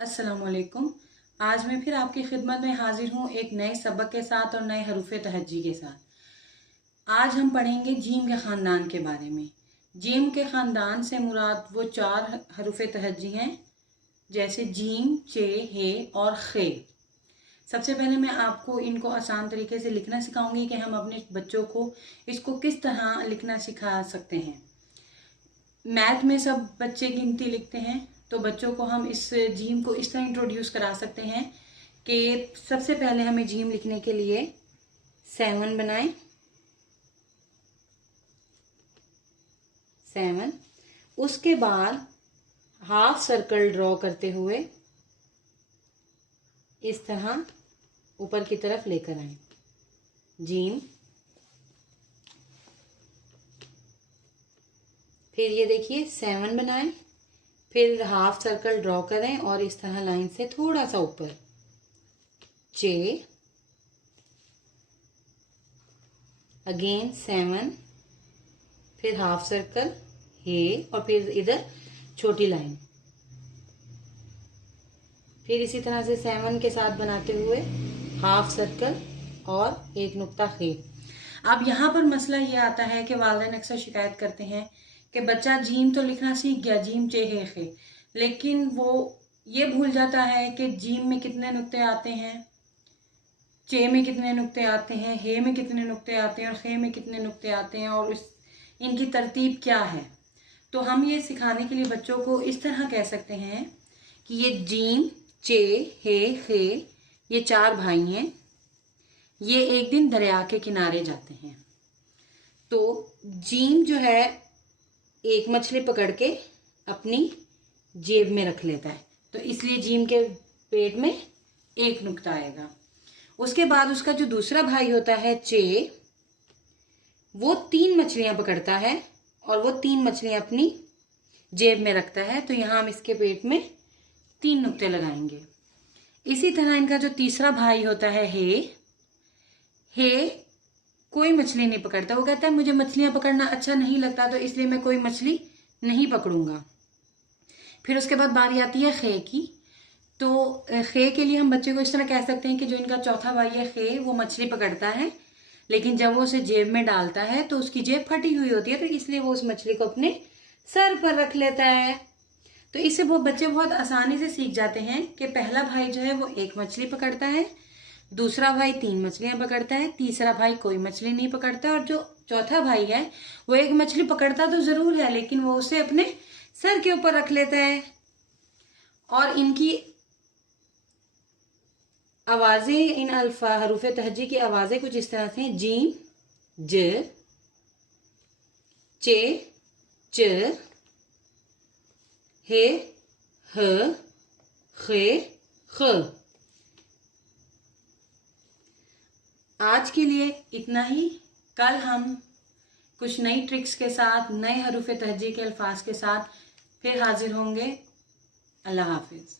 अस्सलामुअलैकुम। आज मैं फिर आपकी खिदमत में हाजिर हूँ एक नए सबक के साथ और नए हरूफ़े तहज्जी के साथ। आज हम पढ़ेंगे जीम के ख़ानदान के बारे में। जीम के ख़ानदान से मुराद वो चार हरूफ़े तहज्जी हैं, जैसे जीम, चे, हे और खे। सबसे पहले मैं आपको इनको आसान तरीके से लिखना सिखाऊंगी कि हम अपने बच्चों को इसको किस तरह लिखना सिखा सकते हैं। मैथ में सब बच्चे गिनती लिखते हैं, तो बच्चों को हम इस जीम को इस तरह इंट्रोड्यूस करा सकते हैं कि सबसे पहले हमें जीम लिखने के लिए 7 बनाएं। 7, उसके बाद हाफ सर्कल ड्रॉ करते हुए इस तरह ऊपर की तरफ लेकर आए जीम। फिर ये देखिए 7 बनाएं, फिर हाफ सर्कल ड्रॉ करें और इस तरह लाइन से थोड़ा सा ऊपर चे, अगेन 7, फिर हाफ सर्कल हे और फिर इधर छोटी लाइन, फिर इसी तरह से 7 के साथ बनाते हुए हाफ सर्कल और एक नुक्ता हे। अब यहाँ पर मसला ये आता है कि वालिदैन अक्सर शिकायत करते हैं कि बच्चा जीम तो लिखना सीख गया, जीम चे हे खे, लेकिन वो ये भूल जाता है कि जीम में कितने नुक्ते आते हैं, चे में कितने नुक्ते आते हैं, हे में कितने नुक्ते आते हैं और खे में कितने नुक्ते आते हैं और इनकी तरतीब क्या है। तो हम ये सिखाने के लिए बच्चों को इस तरह कह सकते हैं कि ये जीम, चे, हे, खे ये चार भाई हैं। ये एक दिन दरिया के किनारे जाते हैं, तो जीम जो है एक मछली पकड़ के अपनी जेब में रख लेता है, तो इसलिए जीम के पेट में एक नुक्ता आएगा। उसके बाद उसका जो दूसरा भाई होता है चे, वो 3 मछलियां पकड़ता है और वो 3 मछलियां अपनी जेब में रखता है, तो यहां हम इसके पेट में 3 नुक्ते लगाएंगे। इसी तरह इनका जो तीसरा भाई होता है हे कोई मछली नहीं पकड़ता। वो कहता है मुझे मछलियां पकड़ना अच्छा नहीं लगता, तो इसलिए मैं कोई मछली नहीं पकड़ूंगा। फिर उसके बाद बारी आती है खे की, तो खे के लिए हम बच्चे को इस तरह कह सकते हैं कि जो इनका चौथा भाई है खे, वो मछली पकड़ता है, लेकिन जब वो उसे जेब में डालता है तो उसकी जेब फटी हुई होती है, तो इसलिए वो उस मछली को अपने सर पर रख लेता है। तो इससे वो बच्चे बहुत आसानी से सीख जाते हैं कि पहला भाई जो है वो एक मछली पकड़ता है, दूसरा भाई 3 मछलियां पकड़ता है, तीसरा भाई कोई मछली नहीं पकड़ता, और जो चौथा भाई है वो एक मछली पकड़ता तो जरूर है, लेकिन वो उसे अपने सर के ऊपर रख लेता है। और इनकी आवाजें, इन हरूफे तहज्जी की आवाजें कुछ इस तरह से: जीम, ज, चे, च, हे, ह, खे, ख। आज के लिए इतना ही। कल हम कुछ नई ट्रिक्स के साथ, नए हरूफे तहज्जी के अल्फाज के साथ फिर हाजिर होंगे। अल्लाह हाफिज।